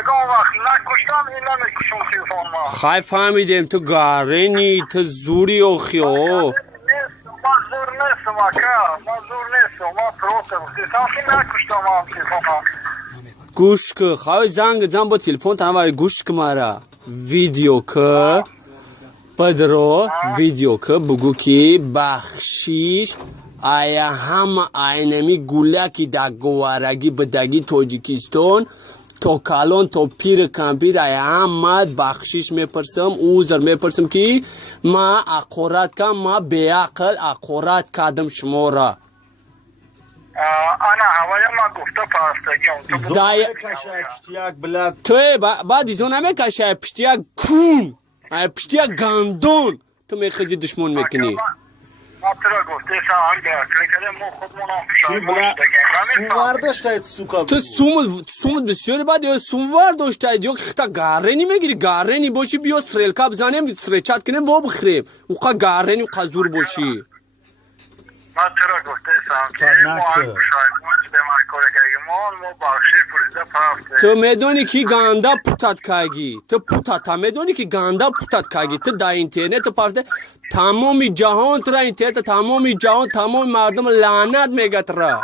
یگان وقت نکشتم اینا نکشم تلفن ما خای فهمیدیم تو گارنی تو زوری اوخیو مزور نیستم اکا مزور نیستم ما پروتم تلفن که نکشتم هم تلفن ما گوش که خواهی زنگ زن با تلفن تنواری گوش که مارا ویدیو که بدرو ویدیو که بگو که بخشیش آیا همه اینمی گولکی دا گوارگی بدگی توجیکستان تو کالون تو پیر کمپیر آیا همه بخشیش میپرسم اوزر میپرسم که ما اقورات کم ما بیاقل اقورات کادم شمورا انا هوای ما گفته پاستگیم تو دای پشتیک بلد توی بعد ایزو نمیکشه پشتیک کون پشتیک گندون تو میخجی دشمن میکنی ما ترا گفته سهم بیاکلی کده ما خودمون هم چی بلد سوار داشتید سوکا تو سومت بسیاری بعد یا سوموار داشتید یا خطا گارنی میگیری گارنی باشی بیا سریلکا بزنیم سریچات کنیم و بخریم اوقا گارنی و قزور باشی ما ترا گفته سهم که ما هم شاید ما چه من کاره که ما بخشی پرزده پرفته تو میدونی که گاندا پوتات کاگی تو پوتات میدونی که گاندا پوتات کاگی تو در اینترنت پرده تمامی جهان تو را اینترنت تمامی جهان تمامی مردم لعنت میگه ترا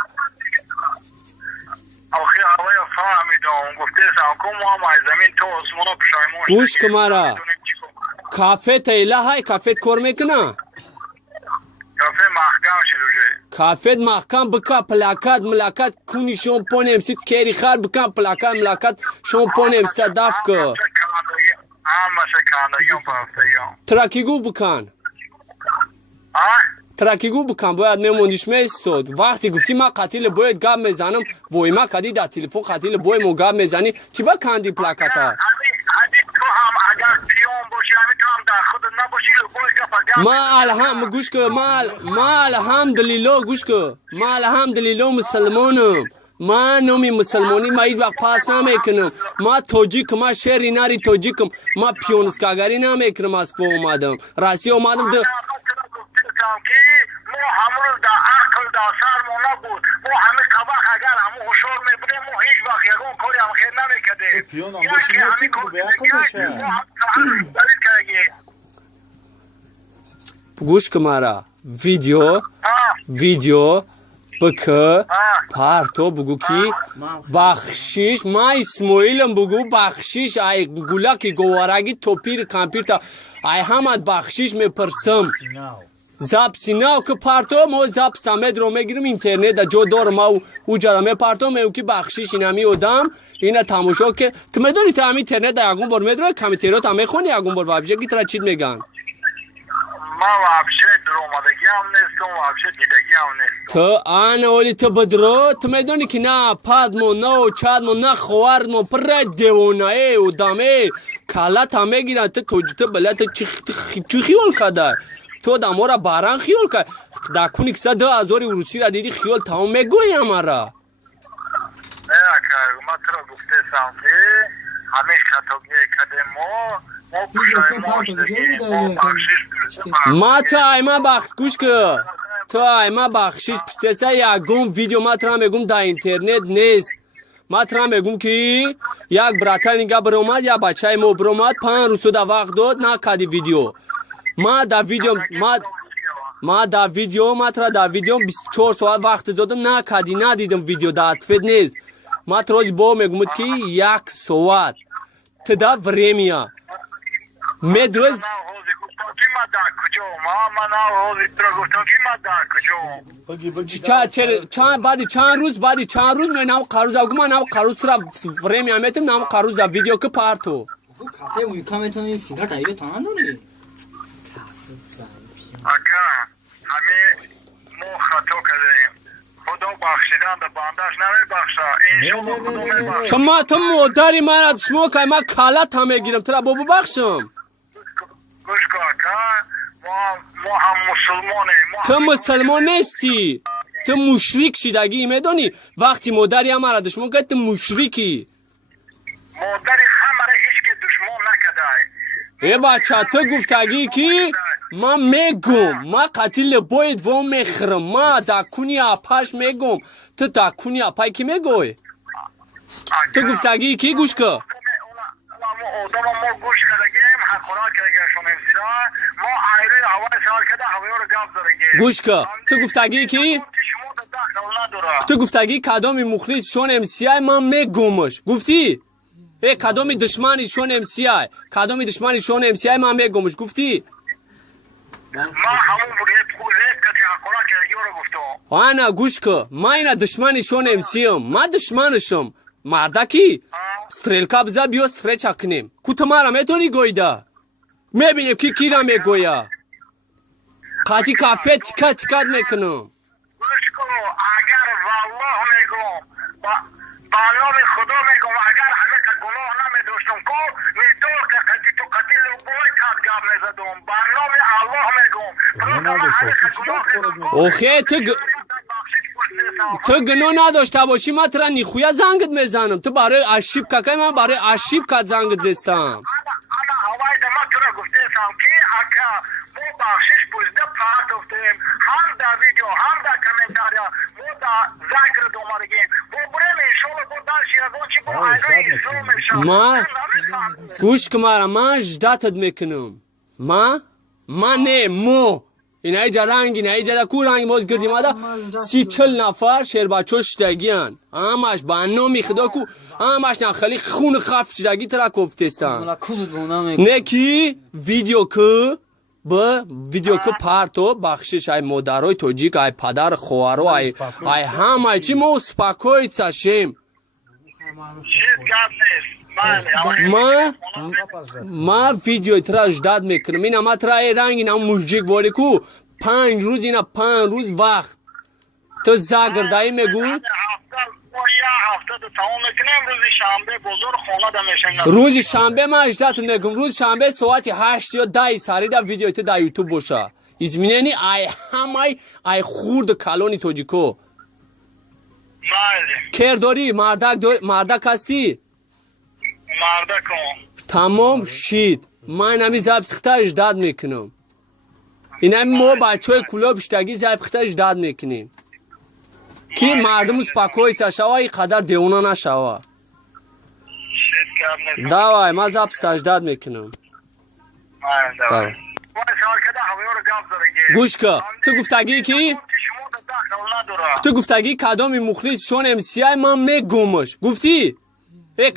آخی هوای فهمیدم گفته سهم که ما هم از زمین تو اسمانو پشایمون گوش که مرا کافه تیله های کافه کار میکنه کافه محکم شروع کافه محکم بکا پلاکات ملاکات کونی شون پونه امسید کری خار بکن پلاکات ملاکات شون پونه امسید داف که هم مثل کاندگیم پرفتگیم تراکیگو بکن تراکیگو بکن باید میموندیش میستود وقتی گفتی ما قتیل باید گاب میزنم وای ما کدی در تلفن قتیل باید مو گاب میزنی چی با کندی پلاکات ها تو هم اگر پیون باشی همی تو هم در خود نباشی باید گفت ما الهم گوش که ما الحمدلله گوش که ما الحمدلله مسلمانم ما نومی مسلمانی ما هیچ وقت پاس نمیکنم ما توجیک ما شهری ناری توجیکم ما پیونسکاگری نمیکنم از که اومدم راستی اومدم ده ما همون در عقل در سر ما نبود ما همه قبق اگر همون حشور میبودیم ما هیچ وقت یکون کاری هم خیر نمیکده پیون هم باشی نتیم به عقل باشه گوش که مارا ویدیو بکه پارتو بگو کی بخشیش ما اسماعیلم بگو بخشیش ای گولاکی گوارگی توپیر کامپیوتر ای همت بخشیش میپرسم زاب سیناو که پارتو ما زاب سامد رو میگیرم اینترنت دا جو دور ما او جرمه پارتو میو کی بخشیش اینمی ودم اینا تماشا که تو میدونی تو همین اینترنت دا یگون بار میدونی کامیترو تا میخونی یگون بار وابجه کی ترا چیت میگن ما وابشه درومدگی هم نیستم وابشه دیدگی هم نیستم تو آن اولی تو بدرو تو میدونی که نه پادمو نه چادمو نه خوارمو پر دیوونه و دامه کالات هم میگیرن تو بلات چی خیال کده تو دامورا باران خیال که دا کنی که 10,000 روسی را دیدی خیال تمام میگوی همارا نه اکر ما ترا گفته سامتی همه خطابیه کده ما پشای ما بخشیش ما تو ایما بخش گوش که تو ایما بخشیش پشتسه یکم ویدیو ما ترا میگم در اینترنت نیست ما ترا میگم که یک براتر اینگه برومد یا بچه ما برومد 5 روز دا وقت داد نه کدی ویدیو ما در ویدیو ما ترا در ویدیو 24 ساعت وقت دادم نه کدی ندیدم ویدیو در اتفید نیست ما ترا با میگم که 1 ساعت تدا وریمیا مدروز بعد چند روز می نام قروز اگه نام قروز را فریم میتم نام قروز ویدیو که پارتو کافه میکنم سیگار تایید تمام داری اکا همه ما خطا کردیم خدا بخشیدن به بندش نمی بخشه تو مادری من شما که من کالت هم میگیرم ترا بابا بخشم گوش کن ما هم مسلمانیم تو مسلمان نیستی تو مشرک شدگی میدونی وقتی مادری هم را دشمن کرد تو مشرکی مادری همه را هیچ که دشمن نکده ای بچه تو گفتگی که ما میگم ما قتیل باید و میخرم ما دکونی اپاش میگم تو دکونی اپای که میگوی تو گفتگی که گوش که مو آدم ما گوش کردیم حقارت کردیم امسیلا ما ایری هوای سال کرده هوای رو گاب دارگیم گوش که تو گفتگی کی؟ تو گفتگی کدام مخلص شون امسیای من میگمش گفتی؟ کدام دشمنی شون امسیای کدام دشمنی شون امسیای من میگمش گفتی؟ ما همون ریپ کتی حقارت کردیم رو گفتم آنا گوش که من اینا دشمنی شون امسیم من دشمنشم مردکی ستریلکا بزا بیو ستریچا کنیم کو تو مرا میتونی گویده میبینیم کی را میگویه قاطی کافه چکت میکنم گوش کو اگر والله میگم با نام خدا میگم اگر همه که گناه نمیداشتم کو میتو که قتیل بوی کات گاب میزدم با نام الله میگم اوخه تو گناه نداشته باشی من ترا نیخویا زنگت میزنم تو برای اشیب ککای من برای اشیب کت زنگت زستم انا هوای دما ترا گفتم که اکا مو بخشش بوزده پارت افتیم هم دا ویدیو هم دا کامنتاریا مو دا ذکر دومارگیم مو بریم انشالله بو داشی ازون چی بو ایره ایسو میشم ما گوش که مرا من جدتت میکنم ما نه مو اینا ایجا رنگ اینا ایجا کو رنگ موز گردیم آده 30-40 نفر شیر بچه شدگیان همش با نامی خدا کو همش نخلی خون خف شدگی ترا کفتستان نه کی ویدیو که با ویدیو که پارتو بخشش ای مادرای توجیک ای پدر خوارو ای همه چی ما سپاکوی چشیم ما ویدیو ترا جداد میکنم اینا ما ترا ای رنگ اینا موجیک ولی کو 5 روز اینا 5 روز وقت تو زاگردایی میگو روز شنبه ما اجداد میگم روز شنبه ساعت 8 یا 10 ساری دا ویدیو تو دا یوتیوب باشه izmineni ای خورد کلونی توجیکو کرداری مردک هستی مردکم تمام شید من همی زبخته اجداد میکنم این همی ما بچه های کلا بشتگی زبخته اجداد میکنیم که مردم سپاکوی سشوه قدر دیونا نشوه دوای ما زبخته اجداد میکنم گوش که تو گفتگی کی؟ تو گفتگی کدام مخلص شون امسیای من میگمش گفتی؟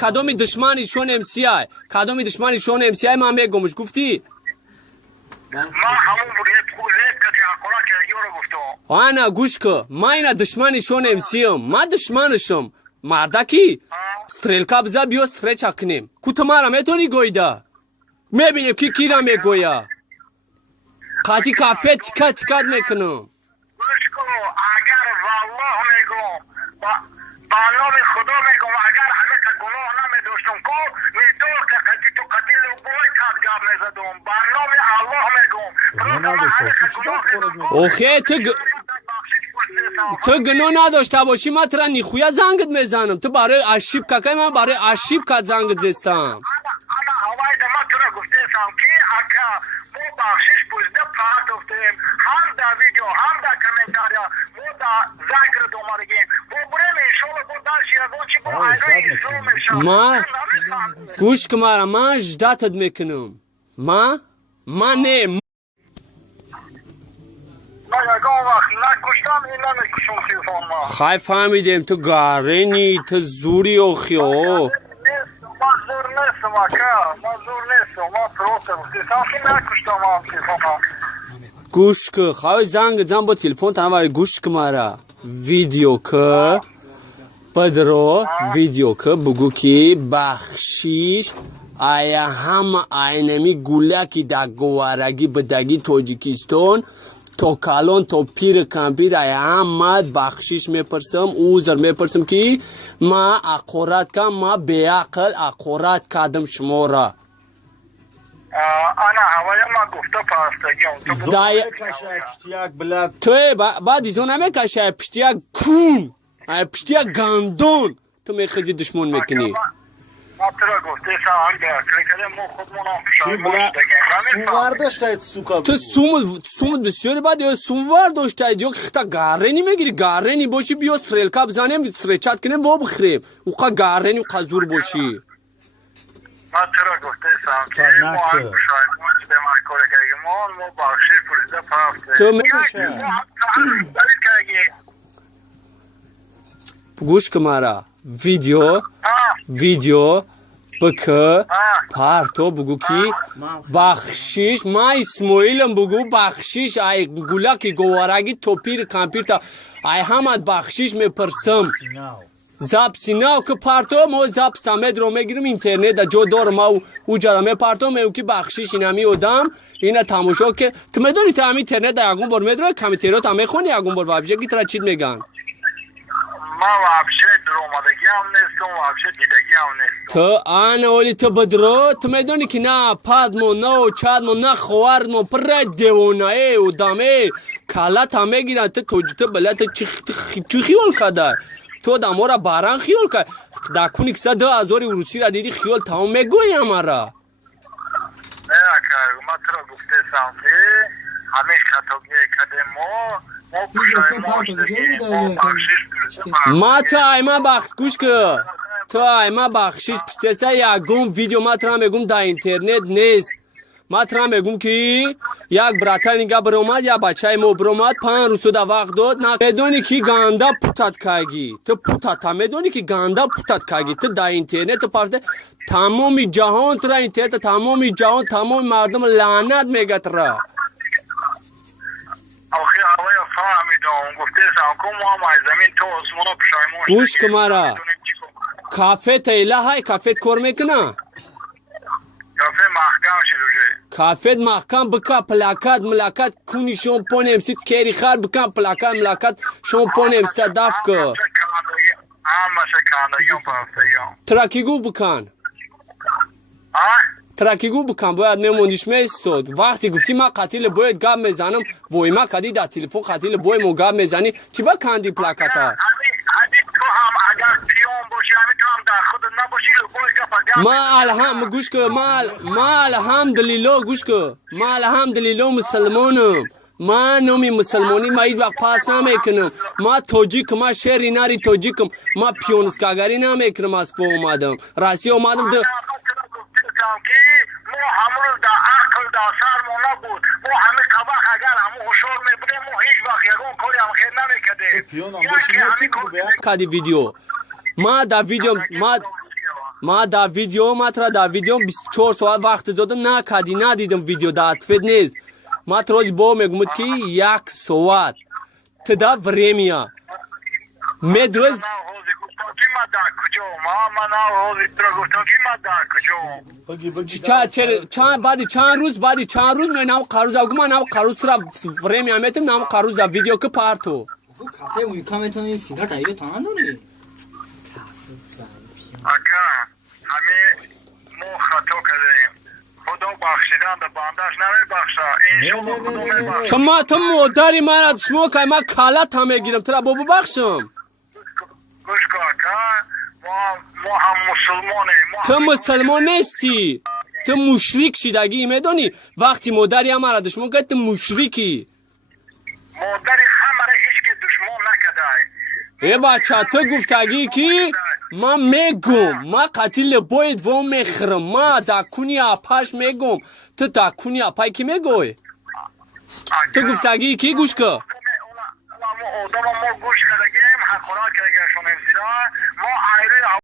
کدام دشمنی شون امسیای کدام دشمنی شون امسیای من میگمش گفتی؟ ما همون ریپ کتی حقارت کردیم رو گفتم آنا گوش که من اینا دشمنی شون امسیم من دشمنشم مردکی ستریلکا بزا بیو ستریچا کنیم کو تو مرا میتونی گویده میبینیم کی را میگویه قاطی کافه چکت میکنم گوش کو اگر والله میگم با نام خدا میگم اگر همه که گناه نمیداشتم کو میتو که قتیل بوی کات گاب میزدم با نام الله میگم اوخه تو گناه نداشته باشی من ترا نیخویا زنگت میزنم تو برای اشیب ککای من برای اشیب کت زنگت زستم انا هوای دما ترا گفتم که اکا مو بخشش بوزده پارت افتیم هم دا ویدیو هم دا کامنتاریا مو دا ذکر دومارگیم مو بریم انشالله بو داشی ازون چی بو ایره ایسو میشم ما گوش که مرا من جدتت میکنم ما نه خواهی فهمیدیم تو گارنی تو زوری و خیو مزور نیستم اکا مزور نیستم ما پروتم تیسان نکشتم هم تیسان گوش که خواهی زنگ زن با تلفن تنواری گوش که مرا ویدیو که پدرو ویدیو که بگو که بخشیش آیا همه اینمی گولکی دا گوارگی بدگی توجیکستان تو کالون تو پیر کمپید ای همه بخشش میپرسم اوزر میپرسم که ما اقورات کم ما بیاقل اقورات کادم شما را انا هوای ما گفته پرستگیم توی بعد ایزو نمیکشه پشتیک کون پشتیک گندون تو میخوزی دشمن میکنی ما ترا گفته سان کلیکده مو خودمون سوار داشتید سوکا تو سومت بسیاری بعد یا سوموار داشتید یا خطا گارنی میگیری گارنی باشی بیا سریلکا بزنیم سریچات کنیم و بخریم اوقا گارنی و قزور باشی ما چرا گفتم که ما هم پشایمان شده محکاره کردیم ما بخشی پرزیده پرفته تو گوش که مرا ویدیو بکه پارتو بگو کی بخشیش ما اسماعیلم بگو بخشیش ای گولاکی گوارگی توپیر کامپیوتر ای همت بخشیش میپرسم زاب سیناو که پارتو ما زاب سامد رو میگیرم اینترنت جو دور ما او جرمه پارتو میو کی بخشیش اینمی ودم اینا تماشا که تو میدونی تو همین اینترنت یگون بار میدونی کامپیوتر تو میخونی یگون بار وابجه کی ترا چیت میگن ما وابشه درآمدگی هم نیستم وابشه دیدگی هم نیستم تو آن اولی تو بدرو تو میدونی که نه پادمو نه چادمو نه خوارمو پر دیوونه و دامه کالات هم میگیرن تو بلات چی خیال کده تو دامورا باران خیال که داکونی که 10,000 روسی را دیدی خیال تمام میگوی همارا نه اکر ما ترا گفتم که همه خطاگی کده ما پشایمان شده ما بخشیش ما تو ایما بخش گوش که تو ایما بخشیش پشتسه یکم ویدیو ما ترا میگم در اینترنت نیست ما ترا میگم که یک براتر اینگا برومد یا بچه مو برومد 5 روز دا وقت داد نه میدونی که گاندا پوتات کاگی تو پوتات میدونی که گاندا پوتات کاگی تو در اینترنت پارته تمام جهان ترا اینترنت تمام جهان تمام مردم لعنت میگه ترا آخه هوای فهمیدم گفتم که ما زمین تو اسمانو پشایمان شده گوش که مرا کافه تیله های کافه کار میکنه کافه محکم شده کافه محکم بکا پلاکات ملاکات کونی شامپون امسید کری خار بکن پلاکات ملاکات شامپون امسید داف که همه کاندگیم پرفتگیم تراکیگو بکن تراکیگو بکن باید میموندیش میستود وقتی گفتی من قتیل باید گاب میزنم وای ما کدی در تلفن قتیل بای مو گاب میزنی چی با کندی پلاکات ها تو هم اگر پیون باشی همین تو هم در خود نباشی ما الحمد گوش که ما الحمدلله گوش که ما الحمدلله مسلمانم ما نومی مسلمانی ما هیچ وقت پاس نمیکنم ما توجیک ما شهری ناری توجیکم ما پیونسکاگری نمیکنم از کو اومدم راستی اومدم ده ما همون در عقل در سرمون نبود ما همه طبق اگر همون هشار میبودیم ما هیچ وقت یکون کاری هم خیر نمیکده کدی ویدیو ما در ویدیو ما ترا در ویدیو 24 ساعت وقت دادم نه کدی ندیدم ویدیو داتفید نیست ما تروز با میگم که 1 ساعت تدا время медроз چند روز نه نام قروز اگه نام قروز را время میتم نام قروز ویدیو که پارتو کافه ویکامتون سیگار تایید تمام داری اکا همه ما خطا کردیم خدا بخشیدن به بندش نمیبخشه اینشالله خدا میبخشه تو مادری من شما که من کالت هم میگیرم ترا بابا بخشم گوش کن اکا ما هم مسلمانیم تو مسلمان نیستی تو مشرک شدگی میدونی وقتی مادری هم را دشمن کرد تو مشرکی مادری همه را هیچ که دشمن نکده ای بچه تو گفتگی کی ما میگم ما قتیل باید و میخرم ما دکونی اپاش میگم تو دکونی اپای کی میگوی تو گفتگی کی گوش که ما گوش کردگیم حقورا کردگیم شما ما